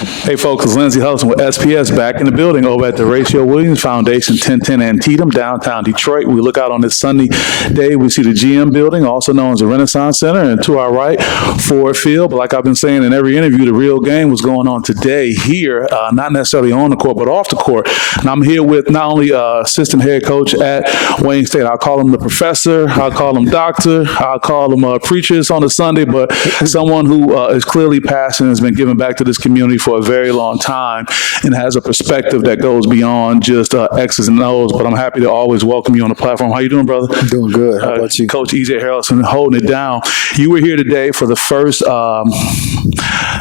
Hey folks, it's Lindsey Haralson with SPS back in the building over at the Horatio Williams Foundation, 1010 Antietam, downtown Detroit. We look out on this Sunday day, we see the GM building, also known as the Renaissance Center, and to our right, Ford Field. But like I've been saying in every interview, the real game was going on today here, not necessarily on the court, but off the court. And I'm here with not only assistant head coach at Wayne State, I'll call him the professor, I'll call him doctor, I'll call him preachers on a Sunday, but someone who is clearly passionate, has been giving back to this community for a very long time and has a perspective that goes beyond just X's and O's. But I'm happy to always welcome you on the platform. How you doing, brother? I'm doing good. How about you? Coach E.J. Haralson holding it down. You were here today for the first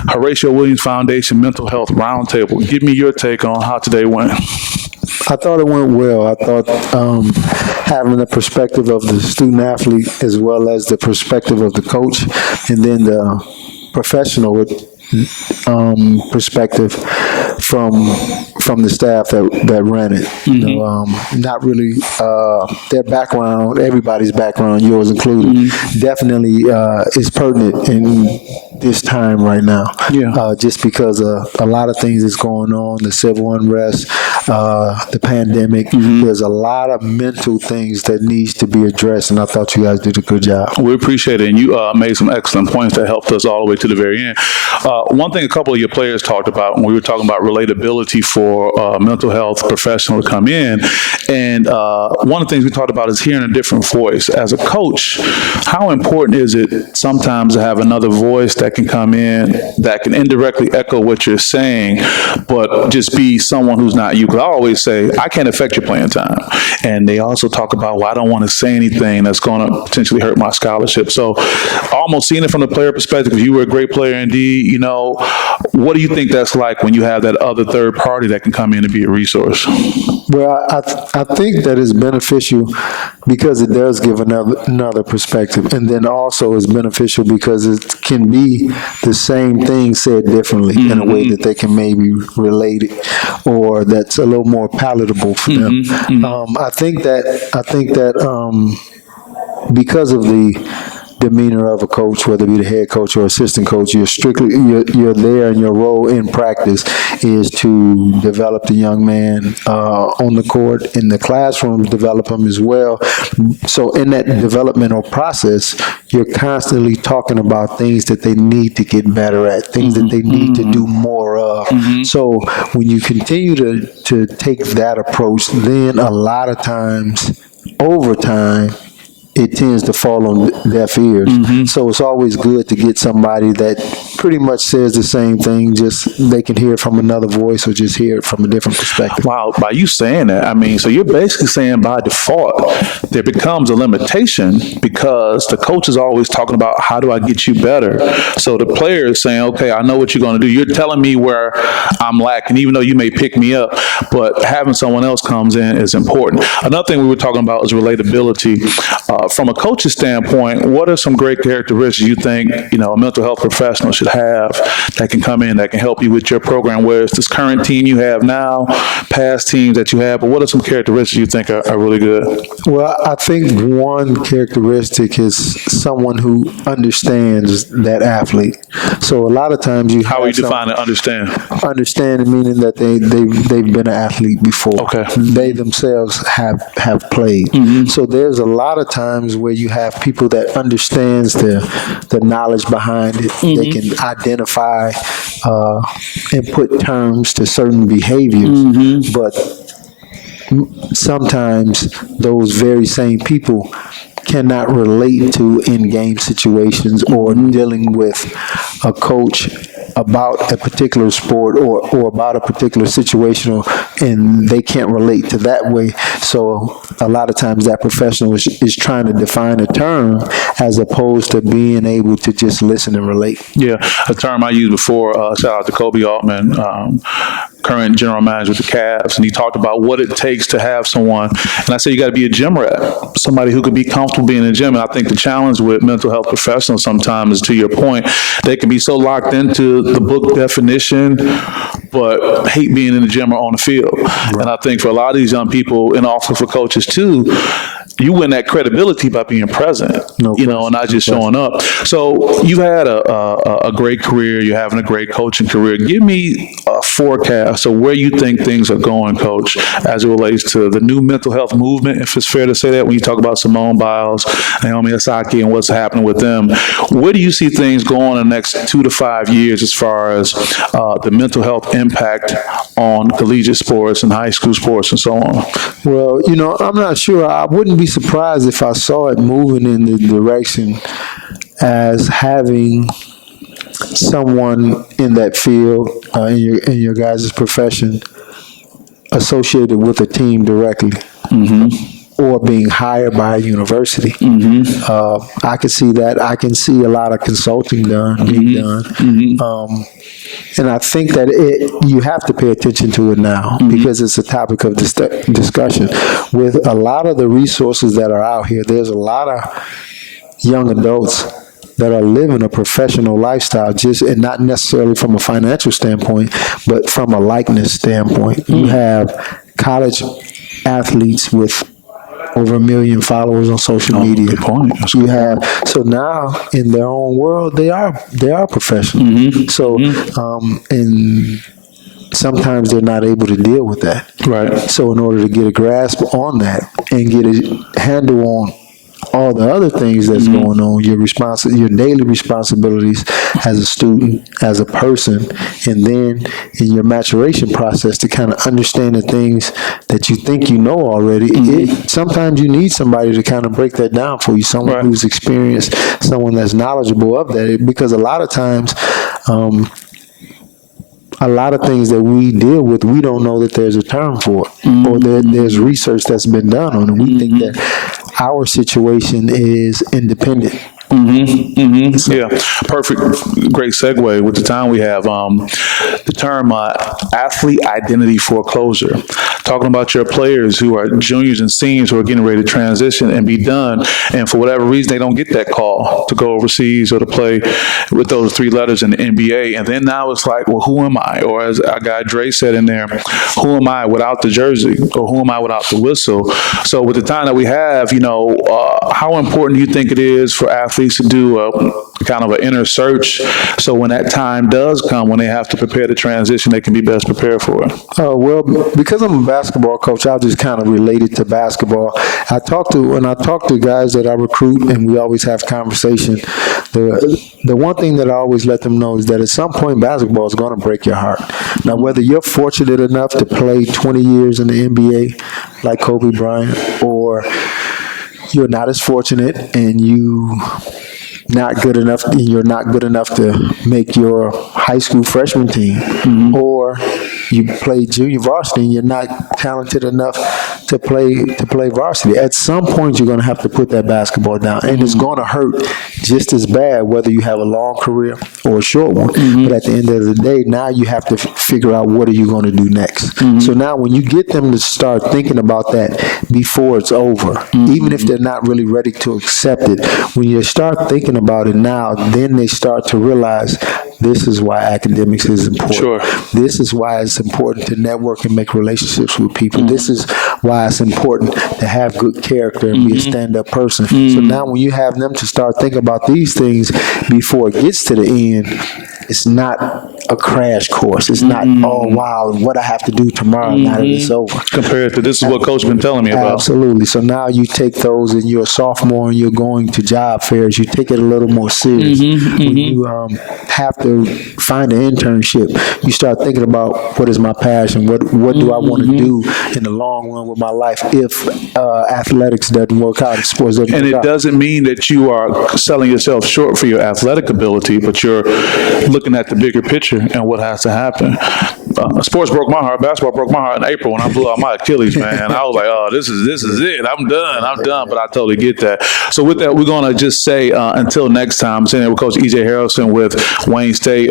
Horatio Williams Foundation Mental Health Roundtable. Give me your take on how today went. I thought it went well. I thought having the perspective of the student athlete as well as the perspective of the coach and then the professional perspective from the staff that ran it. Mm-hmm. You know, not really their background, everybody's background, yours included, mm-hmm. definitely is pertinent in this time right now. Yeah. Just because a lot of things is going on, the civil unrest, the pandemic. Mm-hmm. There's a lot of mental things that needs to be addressed, and I thought you guys did a good job. We appreciate it, and you made some excellent points that helped us all the way to the very end. One thing a couple of your players talked about when we were talking about relatability for mental health professional to come in, and one of the things we talked about is hearing a different voice. As a coach, how important is it sometimes to have another voice that can come in that can indirectly echo what you're saying, but just be someone who's not you? Because I always say, I can't affect your playing time. And they also talk about, well, I don't want to say anything that's going to potentially hurt my scholarship. So almost seeing it from the player perspective, you were a great player indeed, you know, what do you think that's like when you have that other third party that can come in and be a resource? Well, I think that is beneficial because it does give another perspective. And then also is beneficial because it can be the same thing said differently mm-hmm. in a way that they can maybe relate it or that's a little more palatable for them. Mm-hmm. I think that because of the demeanor of a coach, whether it be the head coach or assistant coach, you're there, and your role in practice is to develop the young man on the court, in the classroom, develop them as well. So in that developmental process, you're constantly talking about things that they need to get better at, things mm-hmm. that they need mm-hmm. to do more of. Mm-hmm. So when you continue to take that approach, then a lot of times, over time, it tends to fall on deaf ears. Mm-hmm. So it's always good to get somebody that pretty much says the same thing, just they can hear it from another voice or just hear it from a different perspective. Wow, by you saying that, I mean, so you're basically saying by default, there becomes a limitation because the coach is always talking about how do I get you better? So the player is saying, okay, I know what you're going to do. You're telling me where I'm lacking, even though you may pick me up, but having someone else comes in is important. Another thing we were talking about is relatability. From a coach's standpoint, what are some great characteristics you think, you know, a mental health professional should have that can come in, that can help you with your program, whether it's this current team you have now, past teams that you have, but what are some characteristics you think are really good? Well, I think one characteristic is someone who understands that athlete. So a lot of times you How are you defining understand? Understand meaning that they've been an athlete before. Okay. They themselves have played. Mm-hmm. So there's a lot of times where you have people that understands the knowledge behind it. Mm-hmm. They can identify and put terms to certain behaviors, mm-hmm. but sometimes those very same people cannot relate to in-game situations or dealing with a coach about a particular sport or about a particular situation, and they can't relate to that way. So a lot of times that professional is trying to define a term as opposed to being able to just listen and relate. Yeah, a term I used before, shout out to Kobe Altman, current general manager with the Cavs, and he talked about what it takes to have someone, and I said you got to be a gym rat, somebody who could be comfortable being in the gym. And I think the challenge with mental health professionals sometimes is, to your point, they can be so locked into the book definition, but hate being in the gym or on the field. Right. And I think for a lot of these young people, and also for coaches too, you win that credibility by being present, No you know, and not just showing up. So you've had a great career. You're having a great coaching career. Give me a forecast of where you think things are going, Coach, as it relates to the new mental health movement, if it's fair to say that, when you talk about Simone Biles, Naomi Osaka, and what's happening with them. Where do you see things going in the next 2 to 5 years as far as the mental health impact on collegiate sports and high school sports and so on? Well, you know, I'm not sure. I wouldn't be surprised if I saw it moving in the direction as having someone in that field, in your guys' profession, associated with a team directly. Or being hired by a university. I can see that. I can see a lot of consulting being done. And I think that you have to pay attention to it now because it's a topic of discussion. With a lot of the resources that are out here, there's a lot of young adults that are living a professional lifestyle, and not necessarily from a financial standpoint, but from a likeness standpoint. You have college athletes with over 1 million followers on social media. Good point. You have, so now in their own world, they are professional. So, and sometimes they're not able to deal with that. Right. So in order to get a grasp on that and get a handle on all the other things that's going on, your daily responsibilities as a student, as a person, and then in your maturation process to kind of understand the things that you think you know already. Sometimes you need somebody to kind of break that down for you, someone who's experienced, someone that's knowledgeable of that, because a lot of times, a lot of things that we deal with, we don't know that there's a term for it, or there's research that's been done on it. We think that our situation is independent. Yeah, perfect. Great segue with the time we have. The term athlete identity foreclosure. Talking about your players who are juniors and seniors who are getting ready to transition and be done, and for whatever reason they don't get that call to go overseas or to play with those 3 letters in the NBA. And then now it's like, well, who am I? Or as our guy Dre said in there, who am I without the jersey? Or who am I without the whistle? So with the time that we have, you know, how important do you think it is for athletes to do a kind of an inner search, so when that time does come, when they have to prepare the transition, they can be best prepared for it? Well, because I'm a basketball coach, I'll just kind of relate it to basketball. When I talk to guys that I recruit, and we always have conversation, the one thing that I always let them know is that at some point basketball is going to break your heart. Now, whether you're fortunate enough to play 20 years in the NBA like Kobe Bryant, or you're not as fortunate and you're not good enough to make your high school freshman team, or you play junior varsity and you're not talented enough to play varsity. At some point, you're going to have to put that basketball down, and it's going to hurt just as bad whether you have a long career or a short one. But at the end of the day, now you have to figure out what are you going to do next. So now when you get them to start thinking about that before it's over, even if they're not really ready to accept it, when you start thinking about it now, then they start to realize this is why academics is important. Sure. This is why it's important to network and make relationships with people. This is why it's important to have good character and be a stand-up person. So now when you have them to start thinking about these things before it gets to the end, it's not a crash course. It's not, oh, wow, what I have to do tomorrow now that it's over. Compared to this is what Coach been telling me about. Absolutely. So now you take those and you're a sophomore and you're going to job fairs. You take it a little more serious. When you have to find an internship, you start thinking about what is my passion? What do I want to do in the long run with my life if athletics doesn't work out, if sports doesn't work out. And it doesn't mean that you are selling yourself short for your athletic ability, but you're looking at the bigger picture and what has to happen. Sports broke my heart. Basketball broke my heart in April when I blew out my Achilles, man. I was like, oh, this is it. I'm done. But I totally get that. So with that, we're going to just say until next time, I'm sitting here with Coach E.J. Haralson with Wayne State.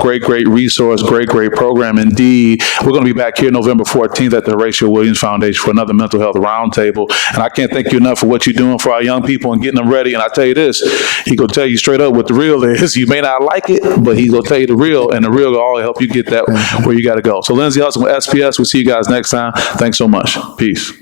Great resource, great program indeed. We're going to be back here November 14th at the Horatio Williams Foundation for another mental health roundtable. And I can't thank you enough for what you're doing for our young people and getting them ready. And I tell you this, he going to tell you straight up what the real is. You may not like it, but he's going to tell you the real, and the real will all help you get that where you got to go. So Lindsay Hudson with SPS. We'll see you guys next time. Thanks so much. Peace.